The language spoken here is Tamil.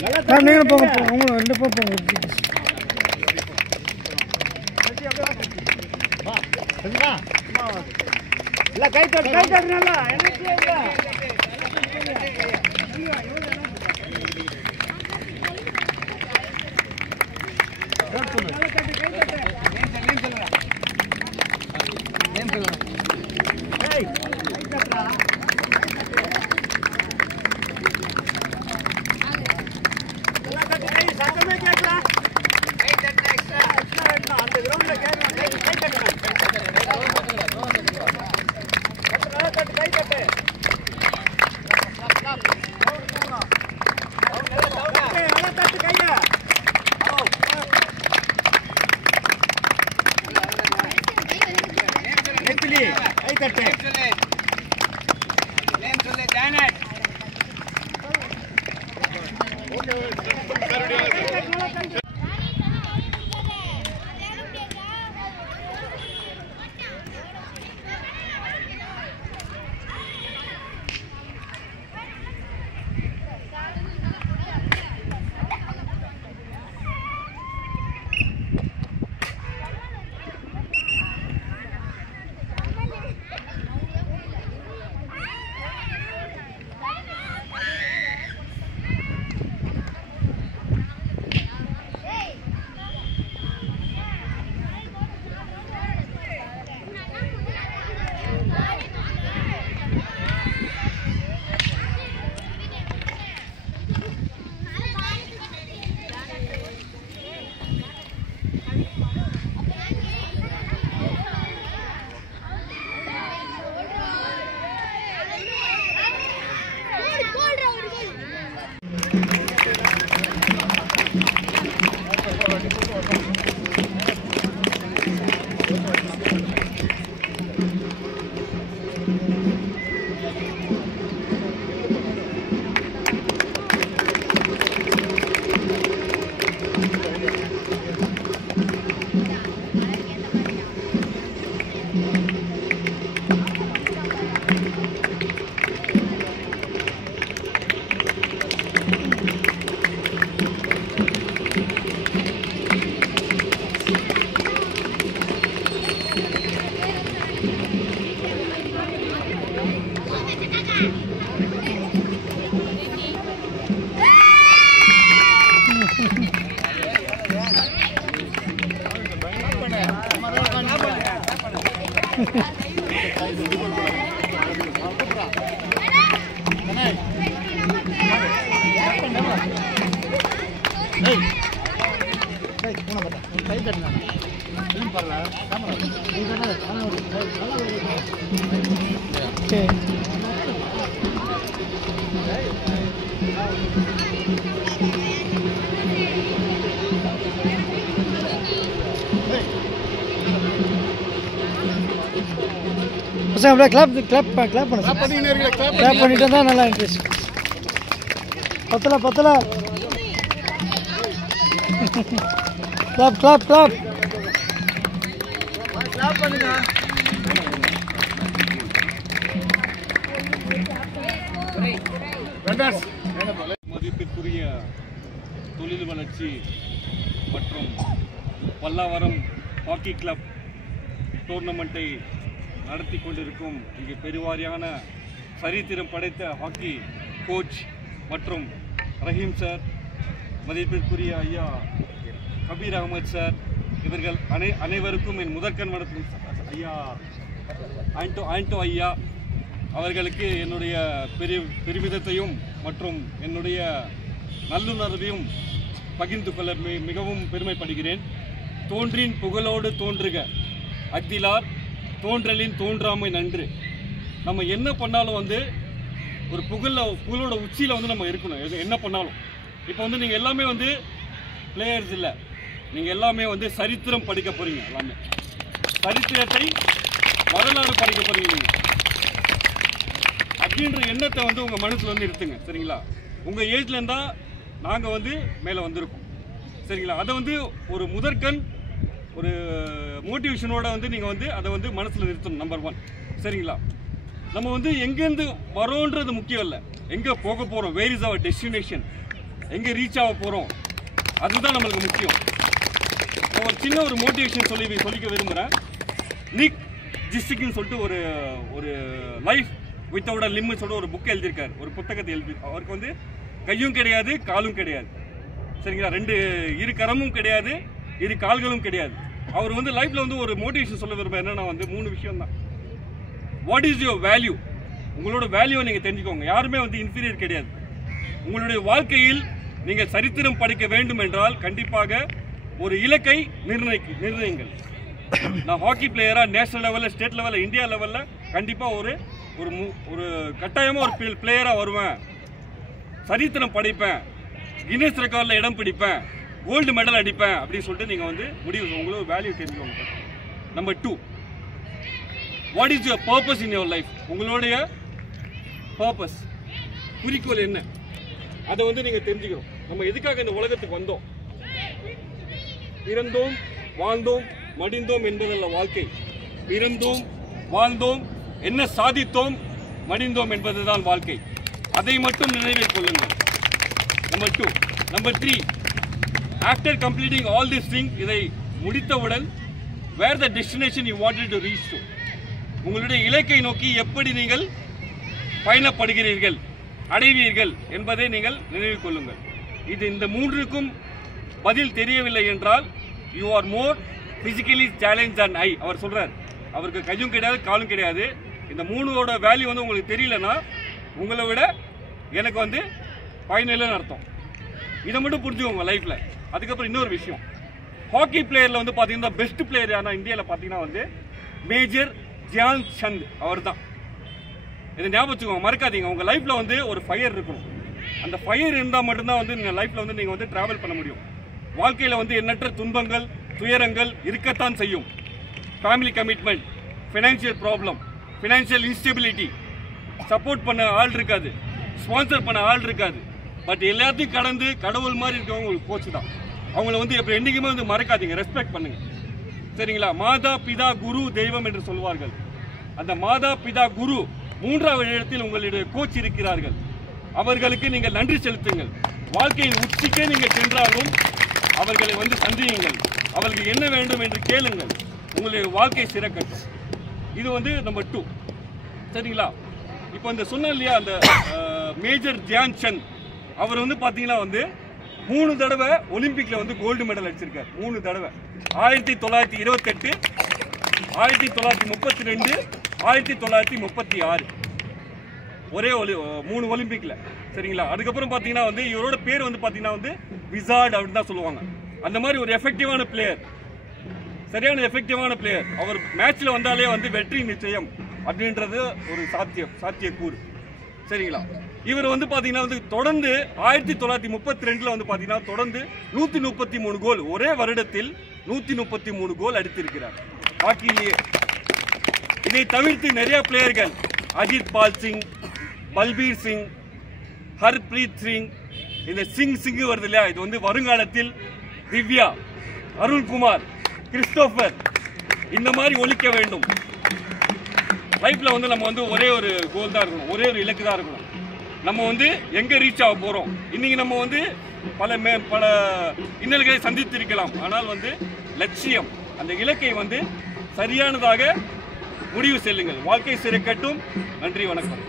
நீங்களும் போங்க உங்களும் 2 பேரும் போங்க. கை தட்டு நல்லா எனக்கு கிளாப் பண்ணிட்டு தான் நல்லா இன்ட்ரெஸ்ட். பத்தல கிளாப் பண்ணுங்க. மதிப்பிற்குரிய தொழில் வளர்ச்சி மற்றும் பல்லாவரம் ஹாக்கி கிளப் டோர்னமெண்ட்டை நடத்தி கொண்டிருக்கும் இங்கே பெருவாரியான சரித்திரம் படைத்த ஹாக்கி கோச் மற்றும் ரஹீம் சார், மதிப்பிற்குரிய ஐயா கபீர் அகமது சார், இவர்கள் அனைவருக்கும் என் முதற்கண் வணக்கம். ஐயா ஆண்டோ ஐயா அவர்களுக்கு என்னுடைய பெருமிதத்தையும் மற்றும் என்னுடைய நல்லுணர்வையும் பகிர்ந்து கொள்ள மிகவும் பெருமைப்படுகிறேன். தோன்றின் புகழோடு தோன்றுக அத்திலார் தோன்றலின் தோன்றாமை நன்று. நம்ம என்ன பண்ணாலும் ஒரு புகழோட உச்சியில் நம்ம இருக்கணும். என்ன பண்ணாலும் இப்போ நீங்கள் எல்லாமே பிளேயர்ஸ் இல்லை, நீங்கள் எல்லாமே சரித்திரம் படிக்க போகிறீங்க. எல்லாமே சரித்திரத்தை வரலாறு படிக்க போகிறீங்க நீங்கள் அப்படின்ற எண்ணத்தை உங்கள் மனசில் இருத்துங்க. சரிங்களா? உங்கள் ஏஜ்ல இருந்தால் நாங்கள் மேலே வந்திருக்கோம். சரிங்களா? அதை ஒரு முதற்கண் ஒரு மோட்டிவேஷனோட நீங்கள் அதை மனசில் நிறுத்தணும். நம்பர் 1. சரிங்களா? நம்ம எங்கேருந்து வரோன்றது முக்கியம் இல்லை, எங்கே போக போகிறோம், வேர் இஸ் அவர் டெஸ்டினேஷன். எங்கே ரீச் ஆக போகிறோம், அதுதான் நம்மளுக்கு முக்கியம். நான் ஒரு சின்ன ஒரு மோட்டிவேஷன் சொல்லிக்க விரும்புகிறேன். நிக் ஜிஸ்டிக்னு சொல்லிட்டு ஒரு லைஃப் வித்தவுட் அ லிம்னு சொல்லிட்டு ஒரு புக் எழுதியிருக்காரு, ஒரு புத்தகத்தை எழுதி. அவருக்கு வந்து கையும் கிடையாது, காலும் கிடையாது, சரிங்களா? இரு கரமும் கிடையாது, இரு கால்களும் கிடையாது. அவர் வந்து லைஃப்பில் வந்து ஒரு மோட்டிவேஷன் சொல்ல விரும்ப என்னன்னா வந்து 3 விஷயம் தான். What is your value? உங்களோட வேல்யூவை நீங்கள் தெரிஞ்சுக்கோங்க. யாருமே வந்து இன்ஃபீரியர் கிடையாது. உங்களுடைய வாழ்க்கையில் நீங்கள் சரித்திரம் படைக்க வேண்டும் என்றால் கண்டிப்பாக ஒரு இலக்கை நிர்ணயிங்கள். நான் ஹாக்கி பிளேயராக நேஷனல் லெவலில், ஸ்டேட் லெவலில், இந்தியா லெவலில் கண்டிப்பாக ஒரு கட்டாயமாக ஒரு பிளேயராக வருவேன், சரித்திரம் படைப்பேன், கின்னஸ் ரெக்கார்டில் இடம் பிடிப்பேன், கோல்டு மெடல் அடிப்பேன் அப்படின்னு சொல்லிட்டு நீங்கள் வந்து உங்களோட வேல்யூ தெரிஞ்சுக்கோங்க. Number 2, what is your purpose in your life? உங்களுடைய பர்பஸ், குறிக்கோள் என்ன, அதை வந்து நீங்கள் தெரிஞ்சுக்கணும். நம்ம எதுக்காக இந்த உலகத்துக்கு வந்தோம்? பிறந்தோம், வாழ்ந்தோம், மடிந்தோம் என்பதல்ல வாழ்க்கை. பிறந்தோம், வாழ்ந்தோம், என்ன சாதித்தோம், மடிந்தோம் என்பதுதான் வாழ்க்கை. அதை மட்டும் நினைவில் கொள்ளுங்கள். Number 2. Number 3, after completing all this thing, இதை முடித்தவுடன் where the destination you wanted to reach to, உங்களுடைய இலக்கை நோக்கி எப்படி நீங்கள் பயணப்படுகிறீர்கள், அடைவீர்கள் என்பதை நீங்கள் நினைவில் கொள்ளுங்கள். இந்த 3க்கும் பதில் தெரியவில்லை என்றால் you are more physically challenge than I. அவர் சொல்றார், அவருக்கு கையும் கிடையாது, காலும் கிடையாது. இந்த 3ஓட வேல்யூ வந்து உங்களுக்கு தெரியலன்னா உங்களை விட எனக்கு வந்து பயனில்லைன்னு அர்த்தம். இதை மட்டும் புரிஞ்சுக்கோங்க லைஃப்ல. அதுக்கப்புறம் இன்னொரு விஷயம், ஹாக்கி பிளேயர்ல வந்து பாத்தீங்கன்னா பெஸ்ட் பிளேயர் யாரா இந்தியாவில் பார்த்தீங்கன்னா வந்து மேஜர் தியான் சந்த் அவர் தான். இதை ஞாபகம் வச்சுக்கோங்க, மறக்காதீங்க. உங்க லைஃப்ல வந்து ஒரு ஃபயர் இருக்கணும். அந்த ஃபயர் இருந்தால் மட்டும்தான் வந்து நீங்கள் லைஃப்ல வந்து நீங்கள் வந்து டிராவல் பண்ண முடியும். வாழ்க்கையில் வந்து எண்ணற்ற துன்பங்கள், துயரங்கள் இருக்கத்தான் செய்யும். Family commitment, financial problem, financial instability, support பண்ண ஆள் இருக்காது, ஸ்பான்சர் பண்ண ஆள் இருக்காது. பட் எல்லாத்தையும் கடந்து கடவுள் மாதிரி இருக்கவங்க உங்களுக்கு கோச்சு தான். அவங்கள வந்து எப்போ என்றைக்குமே வந்து மறக்காதீங்க, ரெஸ்பெக்ட் பண்ணுங்க, சரிங்களா? மாதா பிதா குரு தெய்வம் என்று சொல்வார்கள். அந்த மாதா பிதா குரு 3வது இடத்தில் உங்களுடைய கோச் இருக்கிறார்கள். அவர்களுக்கு நீங்கள் நன்றி செலுத்துங்கள். வாழ்க்கையின் உச்சிக்கே நீங்கள் சென்றாலும் அவர்களை வந்து சந்தியுங்கள், அவர்களுக்கு என்ன வேண்டும் என்று கேளுங்கள். உங்களுடைய வாழ்க்கை சிறக்கட்டும். இது வந்து நம்பர் 2, சரிங்களா? இப்போ இந்த சொன்ன இல்லையா, அந்த மேஜர் தியான் சந்த் அவர் வந்து பார்த்தீங்கன்னா வந்து 3 தடவை ஒலிம்பிக்ல வந்து கோல்டு மெடல் அடிச்சிருக்காரு. 3 தடவை, 1928, 1932, 1936, ஒரே 3 ஒலிம்பிக்ல, சரிங்களா? அதுக்கப்புறம் பார்த்தீங்கன்னா வந்து இவரோட பேர் வந்து பார்த்தீங்கன்னா வந்து விசார்ட் அப்படின்னு தான் சொல்லுவாங்க. அந்த மாதிரி ஒரு எஃபெக்டிவான பிளேயர், சரியான எஃபெக்டிவான பிளேயர். அவர் மேட்ச்ல வந்தாலே வந்து வெற்றி நிச்சயம் அப்படின்றது ஒரு சாத்தியக்கூறு, சரிங்களா? இவர் வந்து பார்த்தீங்கன்னா வந்து தொடர்ந்து 1932 வந்து பார்த்தீங்கன்னா தொடர்ந்து 133 கோல், ஒரே வருடத்தில் 133 கோல் அடித்திருக்கிறார் ஹாக்கிலேயே. இதை தவிர்த்து நிறைய பிளேயர்கள், அஜித் பால் சிங், பல்பீர் சிங், ஹர்ப்ரீத் சிங், இந்த சிங் வருது இல்லையா, இது வந்து வருங்காலத்தில் திவ்யா, அருண்குமார், கிறிஸ்டோபர் இந்த மாதிரி ஒழிக்க வேண்டும். லைஃப்ல வந்து நம்ம வந்து ஒரே ஒரு கோல் தான் இருக்கணும், ஒரே ஒரு இலக்கு தான் இருக்கணும். நம்ம வந்து எங்க ரீச் ஆக போறோம், இன்னைக்கு நம்ம வந்து பல இன்னல்களை சந்தித்திருக்கலாம். ஆனால் வந்து லட்சியம், அந்த இலக்கை வந்து சரியானதாக முடிவு செல்லுங்கள். வாழ்க்கை சிறக்கட்டும். நன்றி, வணக்கம்.